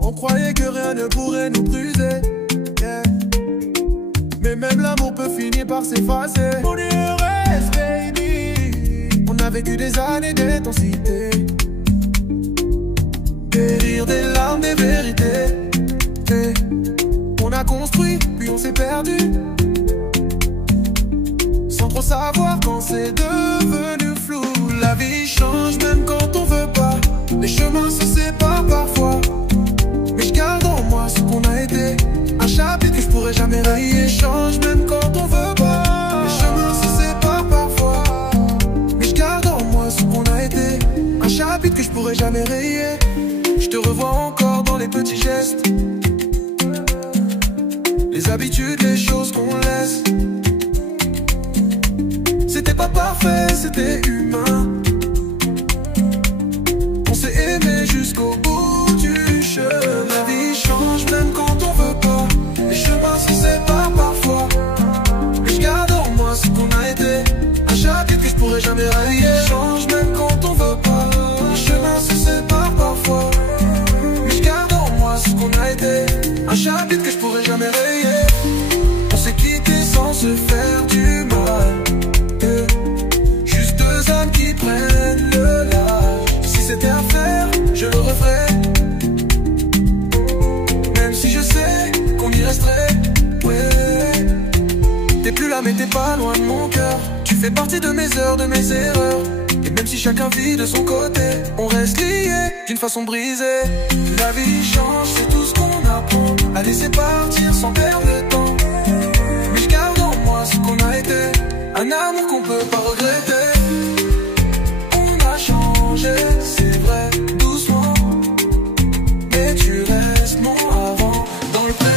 On croyait que rien ne pourrait nous briser, yeah. Mais même l'amour peut finir par s'effacer. On y reste, baby. On a vécu des années d'intensité, des rires, des larmes, des vérités, yeah. On a construit, puis on s'est perdu, sans trop savoir quand c'est devenu flou. La vie change même quand on veut pas. Les chemins se séparent parfois, mais je garde en moi ce qu'on a été. Un chapitre que je pourrais jamais rayer. Change même quand on veut pas. Les chemins se séparent parfois, mais je garde en moi ce qu'on a été. Un chapitre que je pourrais jamais rayer. Je te revois encore dans les petits gestes, les habitudes, les choses qu'on laisse. C'était pas parfait, c'était humain. On s'est aimé jusqu'au bout du chemin. La vie change même quand on veut pas. Les chemins se séparent parfois, mais je garde en moi ce qu'on a été. Un chapitre que je pourrais jamais rayer. Change même quand on veut pas. Les chemins se séparent parfois, mais je garde en moi ce qu'on a été. Un chapitre que je pourrais jamais rayer. On s'est quitté sans se faire du mal, yeah. Juste deux âmes qui prennent le large. Si c'était à faire, je le referais, même si je sais qu'on y resterait, ouais. T'es plus là mais t'es pas loin de mon cœur. Tu fais partie de mes heures, de mes erreurs. Et même si chacun vit de son côté, on reste liés d'une façon brisée. La vie change, c'est tout ce qu'on apprend, à laisser partir sans perdre le temps. Mais je garde en moi ce qu'on a été. Un amour qu'on peut pas regretter. On a changé, c'est vrai, doucement, mais tu restes mon avant dans le présent.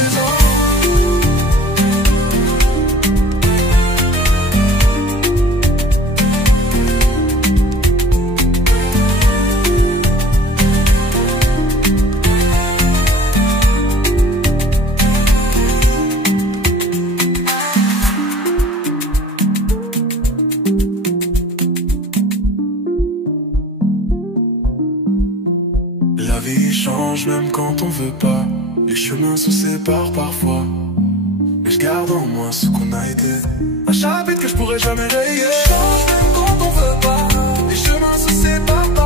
La vie change même quand on veut pas. Les chemins se séparent parfois, mais je garde en moi ce qu'on a été. Un chapitre que je pourrais jamais rayer. Change même quand on veut pas. Les chemins se séparent parfois,